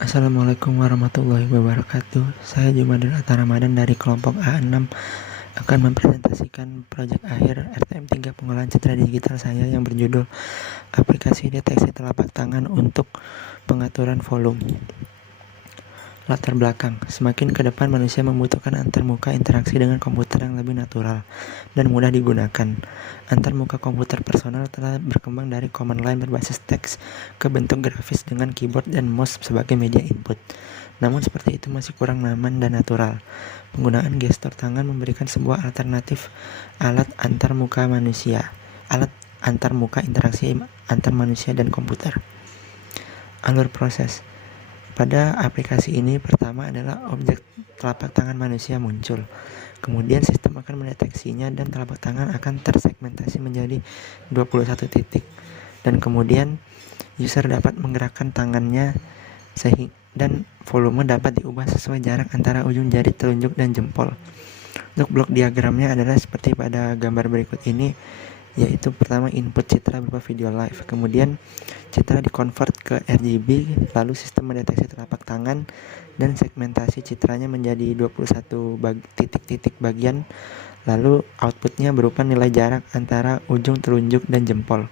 Assalamualaikum warahmatullahi wabarakatuh. Saya Jumadil Atta Ramadan dari kelompok A6 akan mempresentasikan proyek akhir RTM3 pengolahan citra digital saya yang berjudul Aplikasi Deteksi Telapak Tangan untuk Pengaturan Volume. Latar belakang, semakin ke depan manusia membutuhkan antarmuka interaksi dengan komputer yang lebih natural dan mudah digunakan. Antarmuka komputer personal telah berkembang dari command line berbasis teks ke bentuk grafis dengan keyboard dan mouse sebagai media input. Namun seperti itu masih kurang nyaman dan natural. Penggunaan gestur tangan memberikan sebuah alternatif alat antarmuka interaksi antar manusia dan komputer. Alur proses. Pada aplikasi ini pertama adalah objek telapak tangan manusia muncul. Kemudian sistem akan mendeteksinya dan telapak tangan akan tersegmentasi menjadi 21 titik. Dan kemudian user dapat menggerakkan tangannya dan volume dapat diubah sesuai jarak antara ujung jari telunjuk dan jempol. Untuk blok diagramnya adalah seperti pada gambar berikut ini, yaitu pertama input citra berupa video live, kemudian citra dikonvert ke RGB, lalu sistem mendeteksi telapak tangan dan segmentasi citranya menjadi 21 titik-titik bagian, lalu outputnya berupa nilai jarak antara ujung telunjuk dan jempol.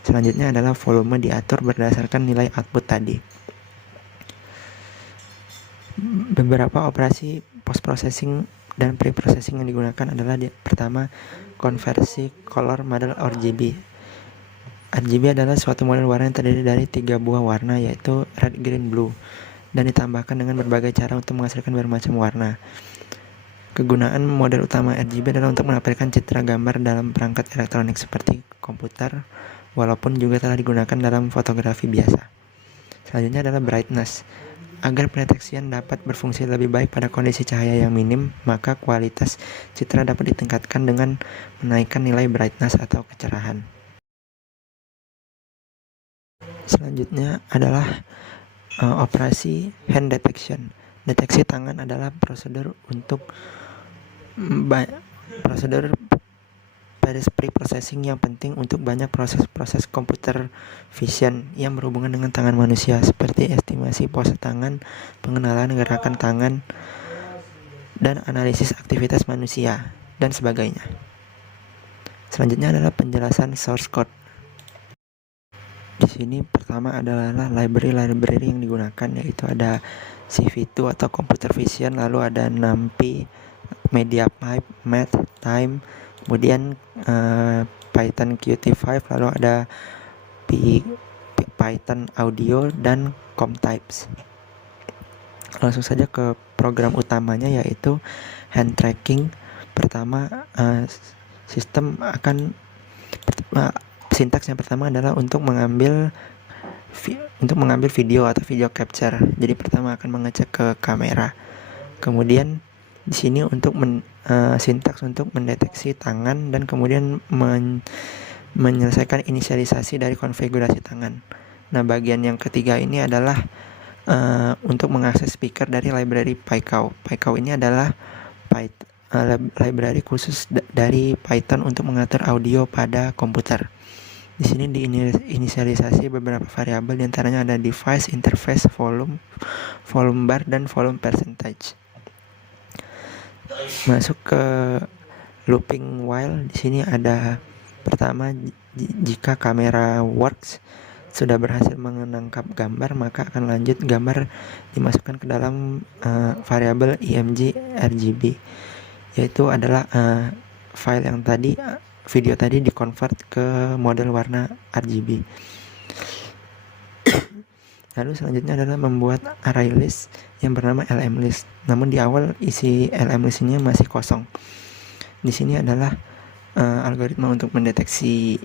Selanjutnya adalah volume diatur berdasarkan nilai output tadi. Beberapa operasi post-processing dan pre-processing yang digunakan adalah pertama, konversi color model RGB. RGB adalah suatu model warna yang terdiri dari 3 buah warna, yaitu red, green, blue, dan ditambahkan dengan berbagai cara untuk menghasilkan bermacam warna. Kegunaan model utama RGB adalah untuk menampilkan citra gambar dalam perangkat elektronik seperti komputer, walaupun juga telah digunakan dalam fotografi biasa. Selanjutnya adalah brightness. Agar pendeteksian dapat berfungsi lebih baik pada kondisi cahaya yang minim, maka kualitas citra dapat ditingkatkan dengan menaikkan nilai brightness atau kecerahan. Selanjutnya adalah operasi hand detection. Deteksi tangan adalah prosedur pre-processing yang penting untuk banyak proses-proses computer vision yang berhubungan dengan tangan manusia, seperti estimasi pose tangan, pengenalan gerakan tangan, dan analisis aktivitas manusia, dan sebagainya. Selanjutnya adalah penjelasan source code. Di sini pertama adalah library yang digunakan, yaitu ada CV2 atau computer vision, lalu ada NumPy, MediaPipe, Math, Time, kemudian Python Qt5, lalu ada Python Audio dan ComTypes. Langsung saja ke program utamanya, yaitu hand tracking. Pertama, sistem akan sintaks yang pertama adalah untuk mengambil video atau video capture. Jadi pertama akan mengecek ke kamera. Kemudian di sini untuk sintaks untuk mendeteksi tangan dan kemudian menyelesaikan inisialisasi dari konfigurasi tangan. Nah, bagian yang ketiga ini adalah untuk mengakses speaker dari library PyCow. PyCow ini adalah library khusus dari Python untuk mengatur audio pada komputer. Di sini diinisialisasi beberapa variabel, diantaranya ada device, interface, volume bar, dan volume percentage. Masuk ke looping while. Di sini ada pertama, jika kamera works sudah berhasil menangkap gambar, maka akan lanjut gambar dimasukkan ke dalam variabel img RGB, yaitu adalah file yang tadi, video tadi dikonvert ke model warna RGB. Lalu selanjutnya adalah membuat array list yang bernama lmlist. Namun di awal isi lmlist ini masih kosong. Di sini adalah algoritma untuk mendeteksi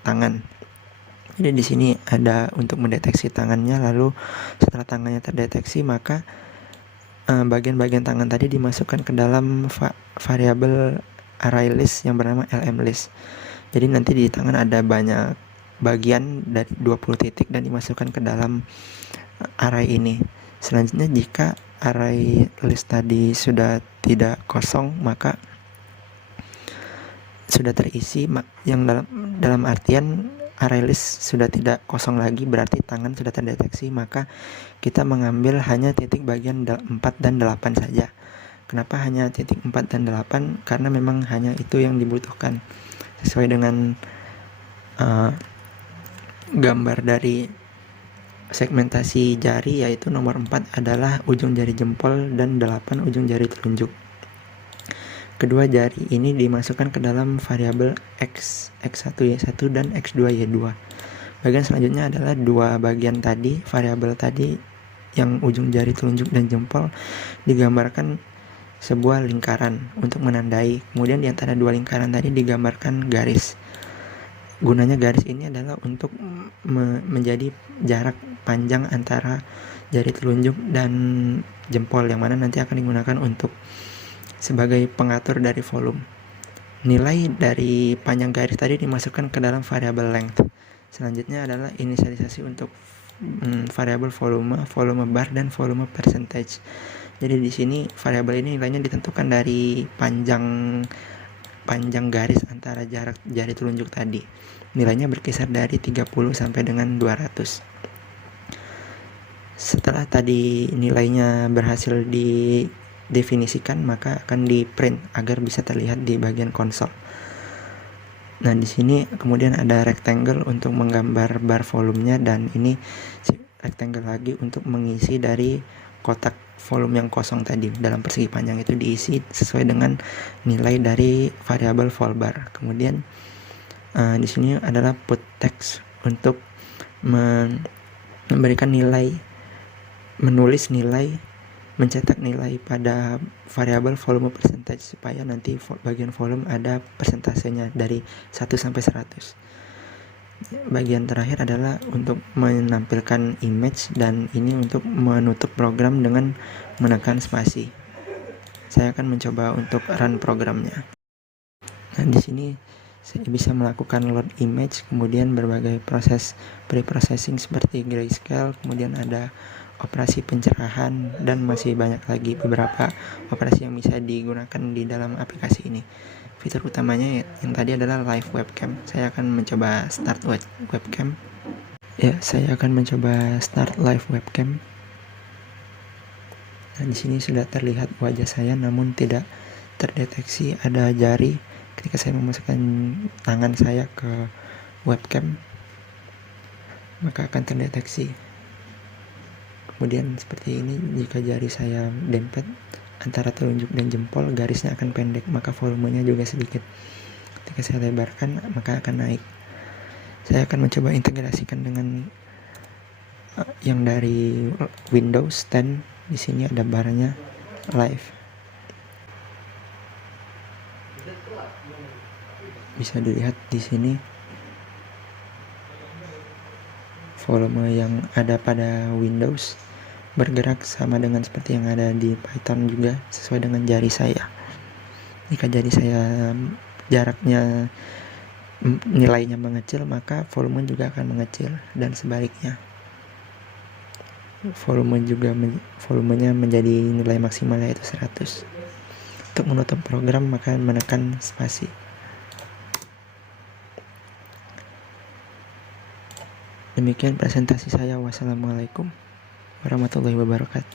tangan. Jadi di sini ada untuk mendeteksi tangannya, lalu setelah tangannya terdeteksi, maka bagian-bagian tangan tadi dimasukkan ke dalam variabel array list yang bernama lmlist. Jadi nanti di tangan ada banyak bagian dari 20 titik dan dimasukkan ke dalam array ini. Selanjutnya, jika array list tadi sudah tidak kosong, maka sudah terisi, yang dalam artian array list sudah tidak kosong lagi, berarti tangan sudah terdeteksi, maka kita mengambil hanya titik bagian 4 dan 8 saja. Kenapa hanya titik 4 dan 8? Karena memang hanya itu yang dibutuhkan sesuai dengan gambar dari segmentasi jari, yaitu nomor 4 adalah ujung jari jempol dan 8 ujung jari telunjuk. Kedua jari ini dimasukkan ke dalam variabel x, x1 y1 dan x2 y2. Bagian selanjutnya adalah dua bagian tadi, variabel tadi yang ujung jari telunjuk dan jempol digambarkan sebuah lingkaran untuk menandai. Kemudian di antara dua lingkaran tadi digambarkan garis. Gunanya garis ini adalah untuk menjadi jarak panjang antara jari telunjuk dan jempol, yang mana nanti akan digunakan untuk sebagai pengatur dari volume. Nilai dari panjang garis tadi dimasukkan ke dalam variabel length. Selanjutnya adalah inisialisasi untuk variabel volume bar dan volume percentage. Jadi di sini variabel ini nilainya ditentukan dari panjang garis antara jarak jari telunjuk tadi. Nilainya berkisar dari 30 sampai dengan 200. Setelah tadi nilainya berhasil didefinisikan, maka akan di print agar bisa terlihat di bagian konsol. Nah, di sini kemudian ada rectangle untuk menggambar bar volumenya, dan ini rectangle lagi untuk mengisi dari kotak volume yang kosong tadi. Dalam persegi panjang itu diisi sesuai dengan nilai dari variabel vol bar. Kemudian di sini adalah put text untuk memberikan nilai, menulis nilai, mencetak nilai pada variabel volume percentage supaya nanti bagian volume ada persentasenya dari 1 sampai 100. Bagian terakhir adalah untuk menampilkan image, dan ini untuk menutup program dengan menekan spasi. Saya akan mencoba untuk run programnya. Nah, di sini saya bisa melakukan load image, kemudian berbagai proses pre-processing seperti grayscale, kemudian ada operasi pencerahan, dan masih banyak lagi beberapa operasi yang bisa digunakan di dalam aplikasi ini. Fitur utamanya yang tadi adalah live webcam. Saya akan mencoba start webcam. Ya, saya akan mencoba start live webcam. Nah, di sini sudah terlihat wajah saya, namun tidak terdeteksi ada jari ketika saya memasukkan tangan saya ke webcam, maka akan terdeteksi. Kemudian seperti ini, jika jari saya dempet antara telunjuk dan jempol, garisnya akan pendek, maka volumenya juga sedikit. Ketika saya lebarkan, maka akan naik. Saya akan mencoba integrasikan dengan yang dari Windows 10. Di sini ada barnya live. Bisa dilihat di sini volume yang ada pada Windows bergerak sama dengan seperti yang ada di Python juga, sesuai dengan jari saya. Jika jari saya jaraknya nilainya mengecil, maka volume juga akan mengecil, dan sebaliknya. Volumenya menjadi nilai maksimal, yaitu 100. Untuk menutup program, maka menekan spasi. Demikian presentasi saya. Wassalamualaikum warahmatullahi wabarakatuh.